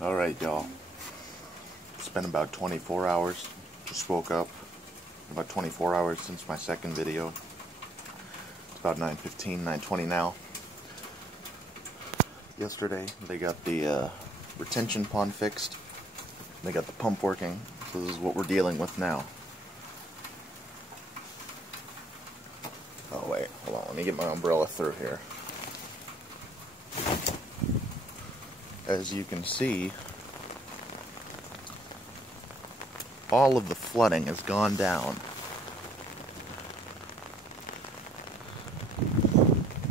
Alright, y'all. It's been about 24 hours. Just woke up. About 24 hours since my second video. It's about 9:15, 9:20 now. Yesterday, they got the retention pond fixed. They got the pump working. So this is what we're dealing with now. Oh wait, hold on. Let me get my umbrella through here. As you can see, all of the flooding has gone down.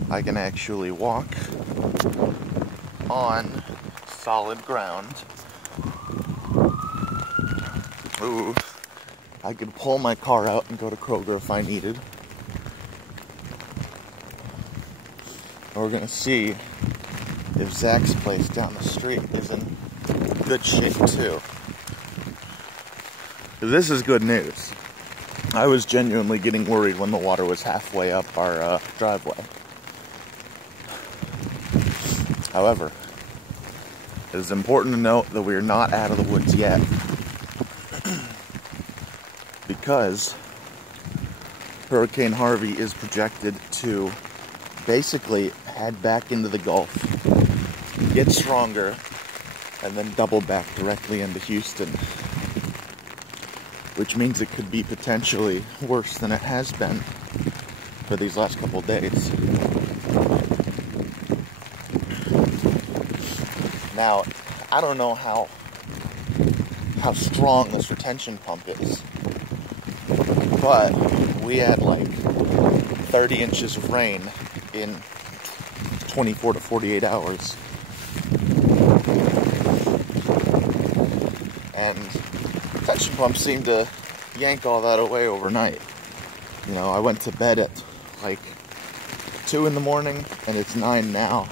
I can actually walk on solid ground. Ooh, I could pull my car out and go to Kroger if I needed. We're gonna see if Zach's place down the street is in good shape too. This is good news. I was genuinely getting worried when the water was halfway up our driveway. However, it is important to note that we are not out of the woods yet. Because Hurricane Harvey is projected to basically head back into the Gulf, get stronger, and then double back directly into Houston. Which means it could be potentially worse than it has been for these last couple days. Now, I don't know how strong this retention pump is, but we had like 30 inches of rain in 24 to 48 hours. And retention pumps seem to yank all that away overnight. You know, I went to bed at like 2 in the morning and it's 9 now.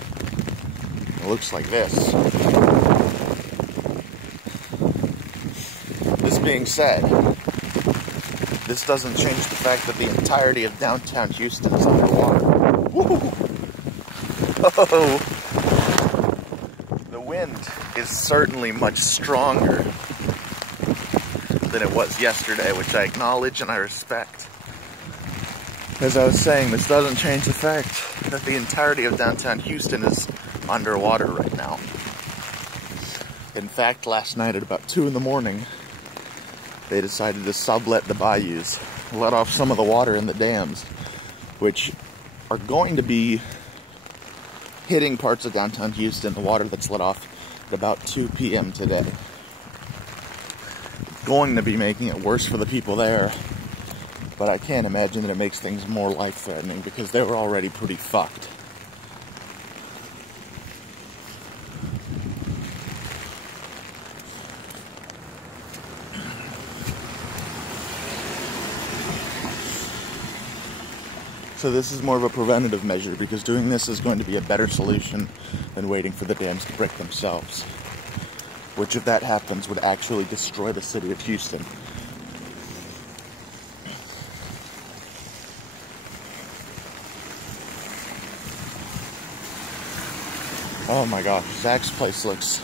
It looks like this. This being said, this doesn't change the fact that the entirety of downtown Houston is underwater. Woo! Oh! The wind is certainly much stronger than it was yesterday, which I acknowledge and I respect. As I was saying, this doesn't change the fact that the entirety of downtown Houston is underwater right now. In fact, last night at about 2 in the morning, they decided to sublet the bayous, let off some of the water in the dams, which are going to be hitting parts of downtown Houston, the water that's let off at about 2 p.m. today. Going to be making it worse for the people there, but I can't imagine that it makes things more life-threatening because they were already pretty fucked. So this is more of a preventative measure because doing this is going to be a better solution than waiting for the dams to break themselves. Which, if that happens, would actually destroy the city of Houston. Oh my gosh, Zach's place looks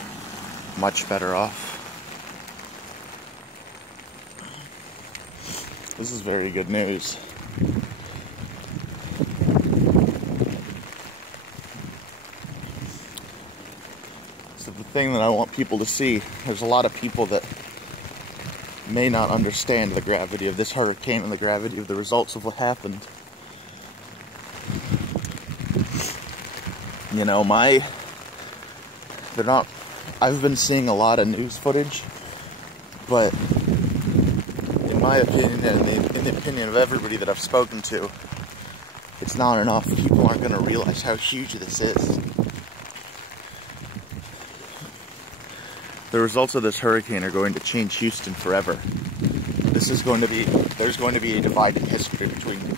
much better off. This is very good news. So the thing that I want people to see, there's a lot of people that may not understand the gravity of this hurricane and the gravity of the results of what happened. You know, I've been seeing a lot of news footage, but in my opinion, and in the opinion of everybody that I've spoken to, it's not enough. People aren't going to realize how huge this is. The results of this hurricane are going to change Houston forever. There's going to be a dividing history between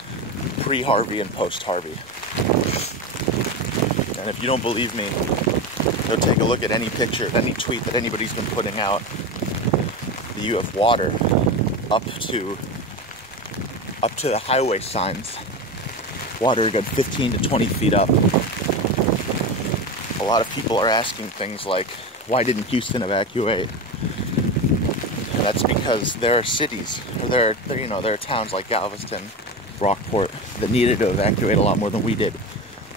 pre-Harvey and post-Harvey. And if you don't believe me, go take a look at any picture, any tweet that anybody's been putting out. You have water up to the highway signs. Water got 15 to 20 feet up. A a lot of people are asking things like, why didn't Houston evacuate? And that's because there are cities, or there are towns like Galveston, Rockport, that needed to evacuate a lot more than we did.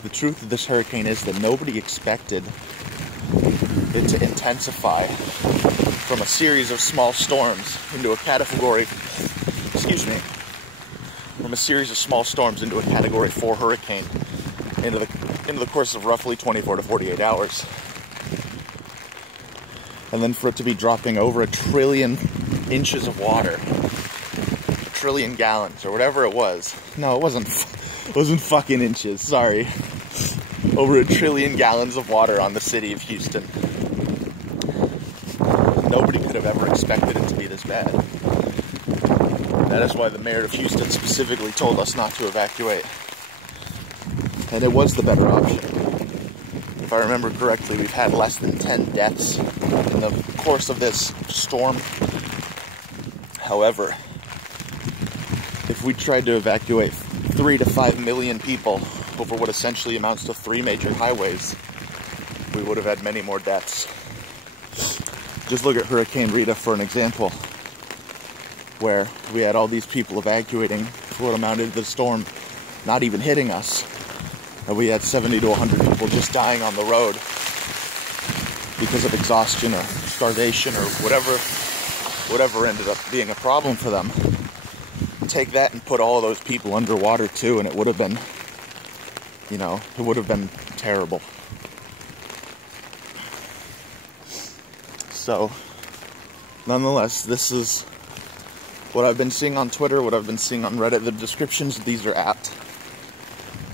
The truth of this hurricane is that nobody expected it to intensify from a series of small storms into a category, from a series of small storms into a category 4 hurricane into the course of roughly 24 to 48 hours. And then for it to be dropping over 1 trillion inches of water, 1 trillion gallons, or whatever it was. No, it wasn't fucking inches, sorry. Over 1 trillion gallons of water on the city of Houston. Nobody could have ever expected it to be this bad. That is why the mayor of Houston specifically told us not to evacuate. And it was the better option. If I remember correctly, we've had less than 10 deaths in the course of this storm. However, if we tried to evacuate 3 to 5 million people over what essentially amounts to 3 major highways, we would have had many more deaths. Just look at Hurricane Rita for an example, where we had all these people evacuating for what amounted to the storm not even hitting us. And we had 70 to 100 people just dying on the road because of exhaustion or starvation or whatever ended up being a problem for them. Take that and put all of those people underwater too, and it would have been, it would have been terrible. So, nonetheless, this is what I've been seeing on Twitter, what I've been seeing on Reddit. The descriptions of these are apt.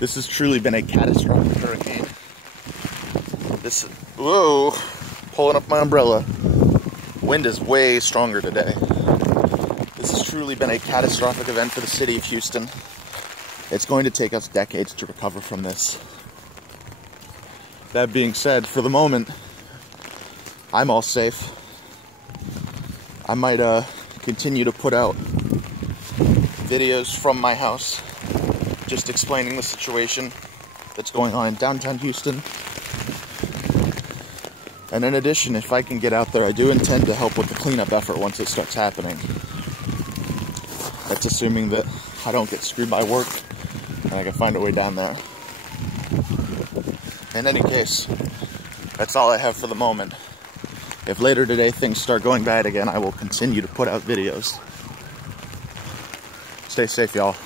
This has truly been a catastrophic hurricane. Whoa, pulling up my umbrella. Wind is way stronger today. This has truly been a catastrophic event for the city of Houston. It's going to take us decades to recover from this. That being said, for the moment, I'm all safe. I might continue to put out videos from my house, just explaining the situation that's going on in downtown Houston. And in addition, if I can get out there, I do intend to help with the cleanup effort once it starts happening. That's assuming that I don't get screwed by work and I can find a way down there. In any case, that's all I have for the moment. If later today things start going bad again, I will continue to put out videos. Stay safe, y'all.